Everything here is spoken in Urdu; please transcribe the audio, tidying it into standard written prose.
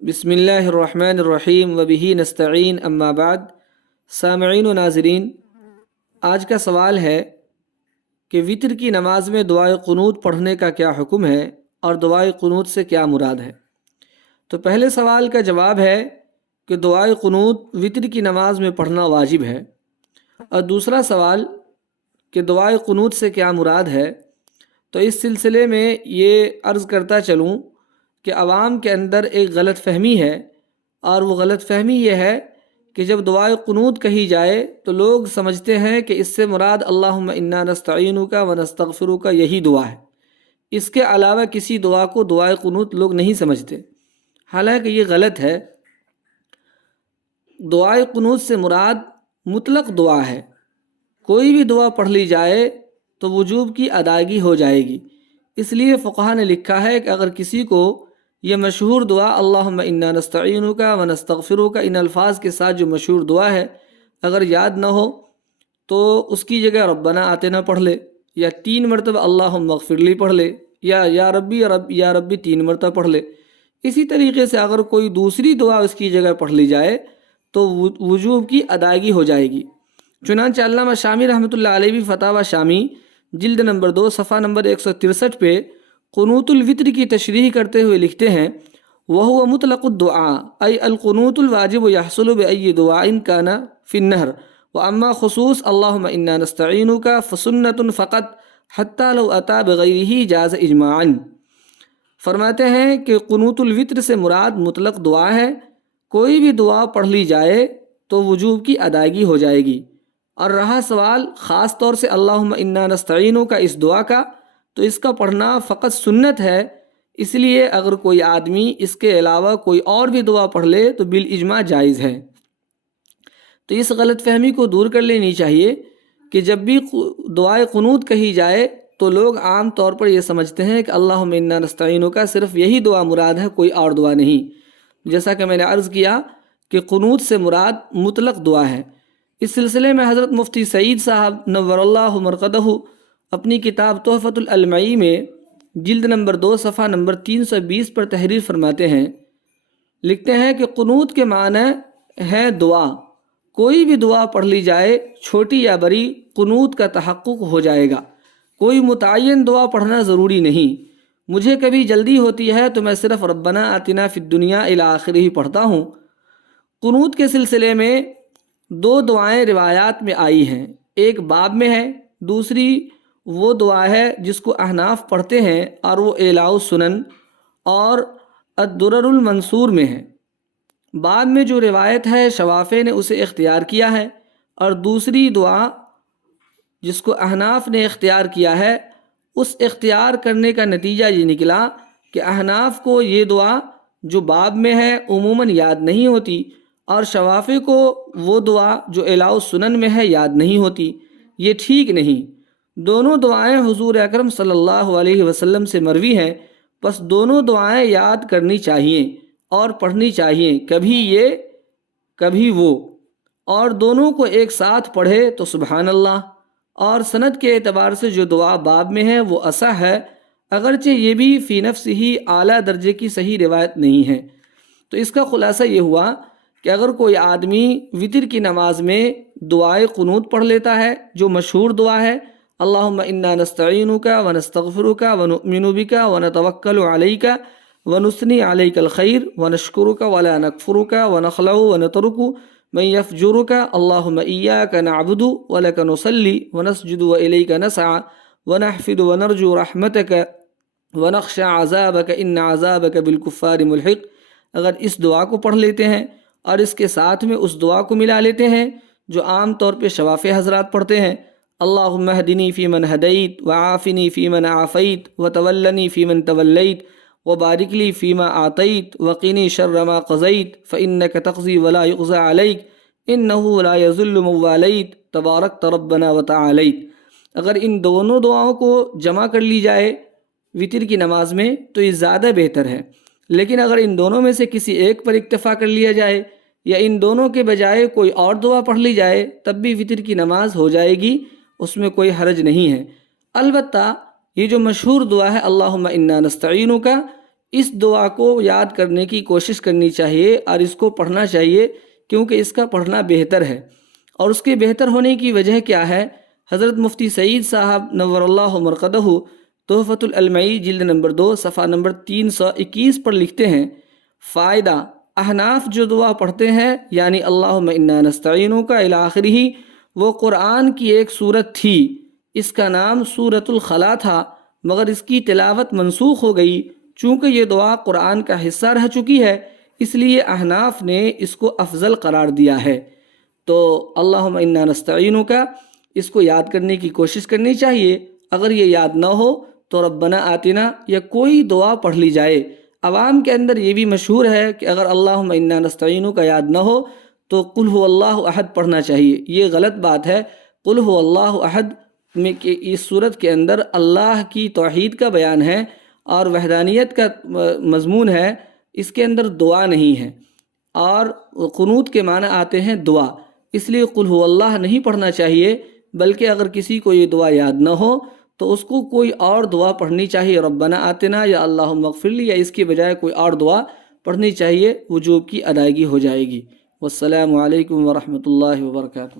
بسم اللہ الرحمن الرحیم وبہ نستعین اما بعد۔ سامعین و ناظرین، آج کا سوال ہے کہ وتر کی نماز میں دعائے قنوت پڑھنے کا کیا حکم ہے اور دعائے قنوت سے کیا مراد ہے؟ تو پہلے سوال کا جواب ہے کہ دعائے قنوت وتر کی نماز میں پڑھنا واجب ہے، اور دوسرا سوال کہ دعائے قنوت سے کیا مراد ہے، تو اس سلسلے میں یہ عرض کرتا چلوں کہ عوام کے اندر ایک غلط فہمی ہے، اور وہ غلط فہمی یہ ہے کہ جب دعائے قنوت کہی جائے تو لوگ سمجھتے ہیں کہ اس سے مراد اللہم انا نستعینک و نستغفرک یہی دعا ہے، اس کے علاوہ کسی دعا کو دعائے قنوت لوگ نہیں سمجھتے، حالانکہ یہ غلط ہے۔ دعائے قنوت سے مراد مطلق دعا ہے، کوئی بھی دعا پڑھ لی جائے تو وجوب کی ادائیگی ہو جائے گی۔ اس لیے فقہا نے لکھا ہے کہ اگر کسی کو یہ مشہور دعا اللہم انا نستعینک و نستغفرک، ان الفاظ کے ساتھ جو مشہور دعا ہے، اگر یاد نہ ہو تو اس کی جگہ ربنا آتنا پڑھ لے، یا 3 مرتبہ اللہم اغفر لی پڑھ لے، یا ربی یا ربی 3 مرتبہ پڑھ لے۔ اسی طریقے سے اگر کوئی دوسری دعا اس کی جگہ پڑھ لی جائے تو وجوب کی ادائیگی ہو جائے گی۔ چنانچہ علامہ شامی رحمۃ اللہ علیہ بھی فتاوی شامی جلد نمبر 2 صفحہ نمبر 163 پہ قنوت الوتر کی تشریح کرتے ہوئے لکھتے ہیں، وَهُوَ مُطْلَقُ الدُّعَاء أي القنوت الواجب يحصل بأي دعاء كان في النهر، وأما خصوص اللهم إنا نستعينك فسنة فقط حتى لو أتى بغيره جاز إجماعا۔ فرماتے ہیں کہ قنوت الوتر سے مراد مطلق دعا ہے، کوئی بھی دعا پڑھ لی جائے تو وجوب کی ادائیگی ہو جائے گی۔ اور رہا سوال خاص طور سے اللہم انا نستعینک اس دعا کا، تو اس کا پڑھنا فقط سنت ہے، اس لیے اگر کوئی آدمی اس کے علاوہ کوئی اور بھی دعا پڑھ لے تو بالاجماع جائز ہے۔ تو اس غلط فہمی کو دور کر لینی چاہیے کہ جب بھی دعائے قنوت کہی جائے تو لوگ عام طور پر یہ سمجھتے ہیں کہ اللہم انا نستعینک صرف یہی دعا مراد ہے، کوئی اور دعا نہیں۔ جیسا کہ میں نے عرض کیا کہ قنوت سے مراد مطلق دعا ہے۔ اس سلسلے میں حضرت مفتی سعید صاحب نور اللہ مرقدہ اپنی کتاب تحفۃ العلمائی میں جلد نمبر 2 صفحہ نمبر 320 پر تحریر فرماتے ہیں، لکھتے ہیں کہ قنوت کے معنی ہے دعا، کوئی بھی دعا پڑھ لی جائے چھوٹی یا بڑی قنوت کا تحقق ہو جائے گا، کوئی متعین دعا پڑھنا ضروری نہیں۔ مجھے کبھی جلدی ہوتی ہے تو میں صرف ربنا آتنا فی الدنیا الی آخر ہی پڑھتا ہوں۔ قنوت کے سلسلے میں 2 دعائیں روایات میں آئی ہیں، ایک باب میں ہے، دوسری وہ دعا ہے جس کو احناف پڑھتے ہیں اور وہ اعلاء السنن اور الدرر المنصور میں ہے۔ بعد میں جو روایت ہے شوافع نے اسے اختیار کیا ہے، اور دوسری دعا جس کو احناف نے اختیار کیا ہے، اس اختیار کرنے کا نتیجہ یہ نکلا کہ احناف کو یہ دعا جو باب میں ہے عموماً یاد نہیں ہوتی، اور شوافع کو وہ دعا جو اعلاء السنن میں ہے یاد نہیں ہوتی۔ یہ ٹھیک نہیں، دونوں دعائیں حضور اکرم صلی اللہ علیہ وسلم سے مروی ہیں، بس دونوں دعائیں یاد کرنی چاہیے اور پڑھنی چاہیے، کبھی یہ کبھی وہ، اور دونوں کو ایک ساتھ پڑھے تو سبحان اللہ۔ اور سند کے اعتبار سے جو دعا باب میں ہے وہ اصح ہے، اگرچہ یہ بھی فی نفس ہی اعلیٰ درجے کی صحیح روایت نہیں ہے۔ تو اس کا خلاصہ یہ ہوا کہ اگر کوئی آدمی وتر کی نماز میں دعائے قنوت پڑھ لیتا ہے جو مشہور دعا ہے، اللہم انا نستعینک و نستغفرک و نؤمن بک و نتوکل علیک و نثنی علیک الخیر و نشکرک ولا نکفرک و نخلع و نترک من یفجرک اللہم ایاک نعبد و لک نصلی و نسجد و الیک نسعی و نحفظ و نرجو رحمتک و نخشى عذابک ان عذابک بالکفار ملحق، اگر اس دعا کو پڑھ لیتے ہیں اور اس کے ساتھ میں اس دعا کو ملا لیتے ہیں جو عام طور پہ شوافع حضرات پڑھتے ہیں، اللہم اہدنی فی من ہدیت وعافنی فی من عافیت وتولنی فی من تولیت وبارک لی فیما آتیت وقنی شر ما قضیت فإنک تقضی ولا یقضى علیک انہ لا یذل من والیت تبارکت ربنا وتعالیت۔ اگر ان دونوں دعاؤں کو جمع کر لی جائے وتر کی نماز میں تو یہ زیادہ بہتر ہے، لیکن اگر ان دونوں میں سے کسی ایک پر اکتفا کر لیا جائے یا ان دونوں کے بجائے کوئی اور دعا پڑھ لی جائے تب بھی وتر کی نماز ہو جائے گی، اس میں کوئی حرج نہیں ہے۔ البتہ یہ جو مشہور دعا ہے اللہم انا نستعینک، اس دعا کو یاد کرنے کی کوشش کرنی چاہیے اور اس کو پڑھنا چاہیے، کیونکہ اس کا پڑھنا بہتر ہے۔ اور اس کے بہتر ہونے کی وجہ کیا ہے؟ حضرت مفتی سعید صاحب نور اللہ مرقدہ تحفۃ العلمائی جلد نمبر 2 صفحہ نمبر 321 پر لکھتے ہیں، فائدہ: احناف جو دعا پڑھتے ہیں یعنی اللہم انا نستعینک الی آخرہ، وہ قرآن کی ایک سورت تھی، اس کا نام سورۃ الخلا تھا، مگر اس کی تلاوت منسوخ ہو گئی۔ چونکہ یہ دعا قرآن کا حصہ رہ چکی ہے، اس لیے احناف نے اس کو افضل قرار دیا ہے۔ تو اللہم انا نستعینک اس کو یاد کرنے کی کوشش کرنی چاہیے۔ اگر یہ یاد نہ ہو تو ربنا آتنا یا کوئی دعا پڑھ لی جائے۔ عوام کے اندر یہ بھی مشہور ہے کہ اگر اللہم انا نستعینک یاد نہ ہو تو قل هو اللہ احد پڑھنا چاہیے۔ یہ غلط بات ہے۔ قل هو اللہ احد میں کہ اس صورت کے اندر اللہ کی توحید کا بیان ہے اور وحدانیت کا مضمون ہے، اس کے اندر دعا نہیں ہے، اور قنوت کے معنی آتے ہیں دعا، اس لیے قل هو اللہ نہیں پڑھنا چاہیے، بلکہ اگر کسی کو یہ دعا یاد نہ ہو تو اس کو کوئی اور دعا پڑھنی چاہیے، ربنا آتنا یا اللہم اغفر لی، یا اس کی بجائے کوئی اور دعا پڑھنی چاہیے، وجوب کی ادائیگی ہو جائے گی۔ والسلام علیکم ورحمۃ اللہ وبرکاتہ۔